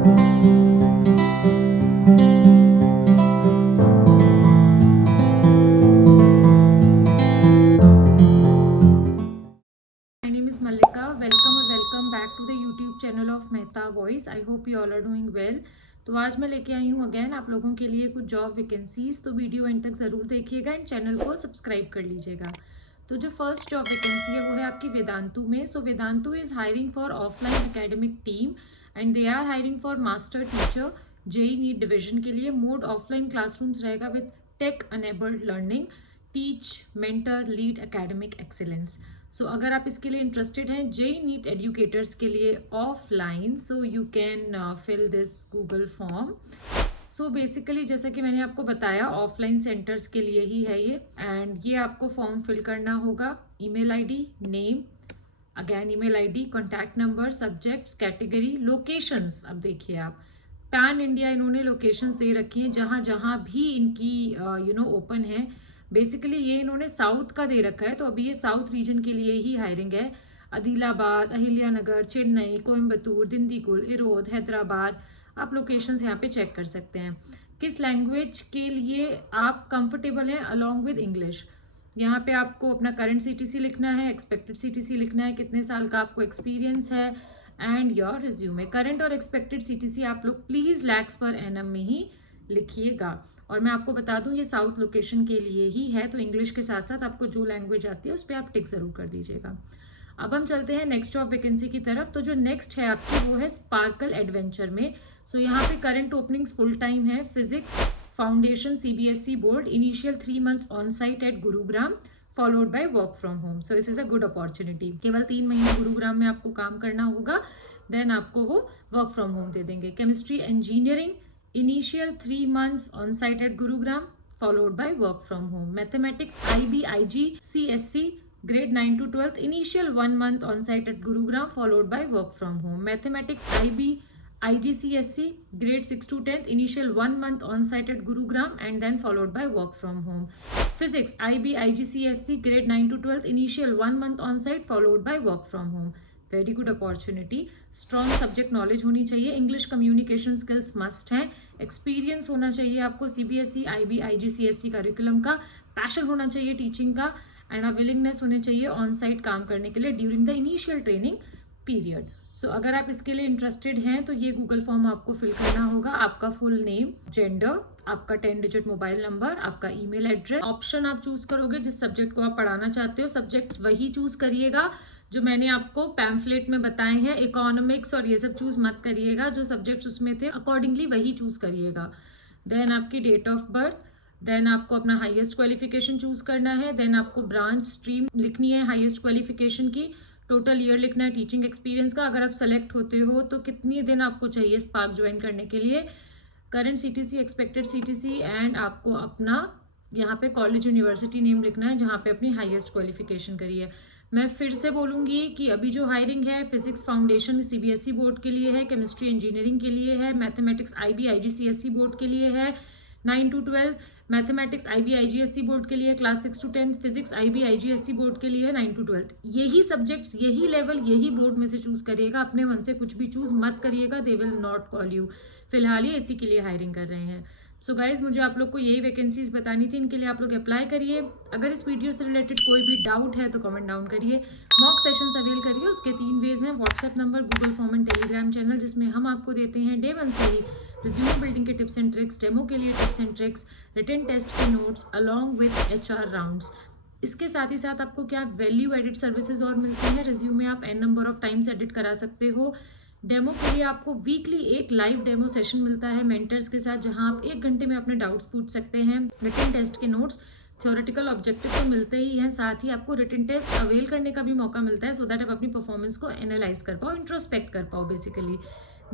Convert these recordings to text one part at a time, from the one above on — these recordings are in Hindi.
Welcome back to the YouTube channel of Mehta voice. I hope you all are doing well. तो आज मैं लेके आई हूँ अगेन आप लोगों के लिए कुछ जॉब वैकेंसीज। तो वीडियो एंड तक ज़रूर देखिएगा एंड चैनल को सब्सक्राइब कर लीजिएगा। तो जो फर्स्ट जॉब वैकेंसी है वो है आपकी वेदांतु में। So Vedantu is hiring for offline academic team and they are hiring for master teacher JEE NEET division के लिए। मोड ऑफलाइन क्लासरूम्स रहेगा with tech enabled learning, teach mentor lead academic excellence. So अगर आप इसके लिए इंटरेस्टेड हैं जेई नीट एजुकेटर्स के लिए offline, so you can fill this Google form. So basically जैसा कि मैंने आपको बताया ऑफलाइन सेंटर्स के लिए ही है ये। एंड ये आपको फॉर्म फिल करना होगा। Email ID, name, again email ID, contact number, subjects, category, locations. अब देखिए आप पैन इंडिया इन्होंने लोकेशंस दे रखी हैं जहाँ जहाँ भी इनकी ओपन है। बेसिकली ये इन्होंने साउथ का दे रखा है, तो अभी ये साउथ रीजन के लिए ही हायरिंग है। आदिलाबाद, अहिल्यानगर, चेन्नई, कोयम्बतूर, दिंडीगुल, इरोद, हैदराबाद। आप लोकेशंस यहाँ पे चेक कर सकते हैं। किस लैंग्वेज के लिए आप कंफर्टेबल हैं अलॉन्ग विद इंग्लिश। यहाँ पे आपको अपना करंट सीटीसी लिखना है, एक्सपेक्टेड सीटीसी लिखना है, कितने साल का आपको एक्सपीरियंस है एंड योर रिज्यूमे। करंट और एक्सपेक्टेड सीटीसी आप लोग प्लीज़ लैक्स पर एनम में ही लिखिएगा। और मैं आपको बता दूं ये साउथ लोकेशन के लिए ही है, तो इंग्लिश के साथ साथ आपको जो लैंग्वेज आती है उस पर आप टिक ज़रूर कर दीजिएगा। अब हम चलते हैं नेक्स्ट जॉब वैकेंसी की तरफ। तो जो नेक्स्ट है आपकी वो है स्पार्कल एडवेंचर में। सो यहाँ पे करंट ओपनिंग्स फुल टाइम है। Physics foundation CBSE board, initial 3 months on site at Gurugram followed by work from home. So this is a good opportunity. केवल 3 महीने गुरुग्राम में आपको काम करना होगा, देन आपको वो वर्क फ्रॉम होम दे देंगे। Chemistry engineering, initial 3 months on site at Gurugram followed by work from home. Mathematics IB IG CSC grade 9 to 12th, initial 1 month on site at Gurugram followed by work from home. Mathematics IB IGCSE grade 6 to 10th, initial 1 month on site at Gurugram and then followed by work from home. Physics IB IGCSE grade 9 to 12th, initial 1 month on site followed by work from home. Very good opportunity. Strong subject knowledge होनी चाहिए, इंग्लिश कम्युनिकेशन स्किल्स मस्ट हैं, एक्सपीरियंस होना चाहिए आपको सीबीएसई आईबी आईजीसीएसई करिकुलम का, पैशन होना चाहिए टीचिंग का एंड अ विलिंगनेस होनी चाहिए ऑन साइट काम करने के लिए during the initial training period. So अगर आप इसके लिए इंटरेस्टेड हैं तो ये गूगल फॉर्म आपको फिल करना होगा। आपका फुल नेम, जेंडर, आपका 10 डिजिट मोबाइल नंबर, आपका ईमेल एड्रेस, ऑप्शन आप चूज करोगे जिस सब्जेक्ट को आप पढ़ाना चाहते हो। सब्जेक्ट्स वही चूज करिएगा जो मैंने आपको पैम्फलेट में बताए हैं। इकोनॉमिक्स और ये सब चूज मत करिएगा, जो सब्जेक्ट्स उसमें थे अकॉर्डिंगली वही चूज करिएगा। देन आपकी डेट ऑफ बर्थ, देन आपको अपना हाईएस्ट क्वालिफिकेशन चूज करना है, देन आपको ब्रांच स्ट्रीम लिखनी है हाईएस्ट क्वालिफिकेशन की, टोटल ईयर लिखना है टीचिंग एक्सपीरियंस का। अगर आप सेलेक्ट होते हो तो कितनी दिन आपको चाहिए स्पार्क ज्वाइन करने के लिए, current CTC, expected CTC and आपको अपना यहाँ पे कॉलेज यूनिवर्सिटी नेम लिखना है जहाँ पे अपनी हाईएस्ट क्वालिफिकेशन करी है। मैं फिर से बोलूँगी कि अभी जो हायरिंग है फिजिक्स फाउंडेशन सीबीएसई बोर्ड के लिए है, केमिस्ट्री इंजीनियरिंग के लिए है, मैथमेटिक्स आईबी आईजीसीएसई बोर्ड के लिए है 9 to 12, mathematics IB IGCSE board के लिए class 6 to 10, physics IB IGCSE board के लिए 9 to 12। यही सब्जेक्ट्स, यही लेवल, यही बोर्ड में से चूज करिएगा, अपने मन से कुछ भी चूज मत करिएगा, they will not call you. फिलहाल ये इसी के लिए हायरिंग कर रहे हैं। सो गाइज मुझे आप लोग को यही वैकेंसीज बतानी थी, इनके लिए आप लोग अप्लाई करिए। अगर इस वीडियो से रिलेटेड कोई भी डाउट है तो कमेंट डाउन करिए। मॉक सेशंस अवेल करिए, उसके 3 वेज हैं, WhatsApp number, Google form and Telegram channel, जिसमें हम आपको देते हैं डे 1 से ही रिज्यूम बिल्डिंग के टिप्स एंड ट्रिक्स, डेमो के लिए tips and tricks, written test के notes along with HR rounds. इसके साथ ही साथ आपको क्या वैल्यू एडिट सर्विसेज और मिलती हैं। रिज्यूमे आप n number of times edit करा सकते हो। डेमो के लिए आपको वीकली एक लाइव डेमो सेशन मिलता है मेंटर्स के साथ, जहां आप 1 घंटे में अपने डाउट्स पूछ सकते हैं। रिटन टेस्ट के नोट्स, थ्योरेटिकल ऑब्जेक्टिव तो मिलते ही हैं, साथ ही आपको रिटन टेस्ट अवेल करने का भी मौका मिलता है, सो दैट आप अपनी परफॉर्मेंस को एनालाइज कर पाओ, इंट्रोस्पेक्ट कर पाओ बेसिकली।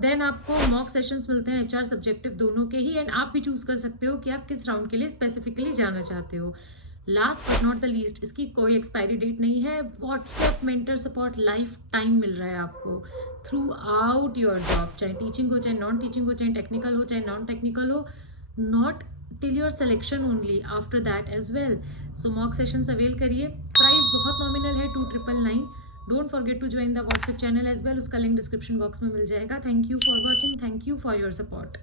देन आपको मॉक सेशंस मिलते हैं HR सब्जेक्टिव दोनों के ही, एंड आप भी चूज कर सकते हो कि आप किस राउंड के लिए स्पेसिफिकली जाना चाहते हो। Last but not the least, इसकी कोई एक्सपायरी डेट नहीं है। WhatsApp mentor support life time मिल रहा है आपको थ्रू आउट योर जॉब, चाहे टीचिंग हो, चाहे नॉन टीचिंग हो, चाहे टेक्निकल हो, चाहे नॉन टेक्निकल हो, not till your selection only, after that as well. So mock sessions avail करिए। प्राइस बहुत नॉमिनल है, 2999। Don't forget to join the WhatsApp channel as well, उसका लिंक डिस्क्रिप्शन बॉक्स में मिल जाएगा। Thank you for watching, thank you for for your support.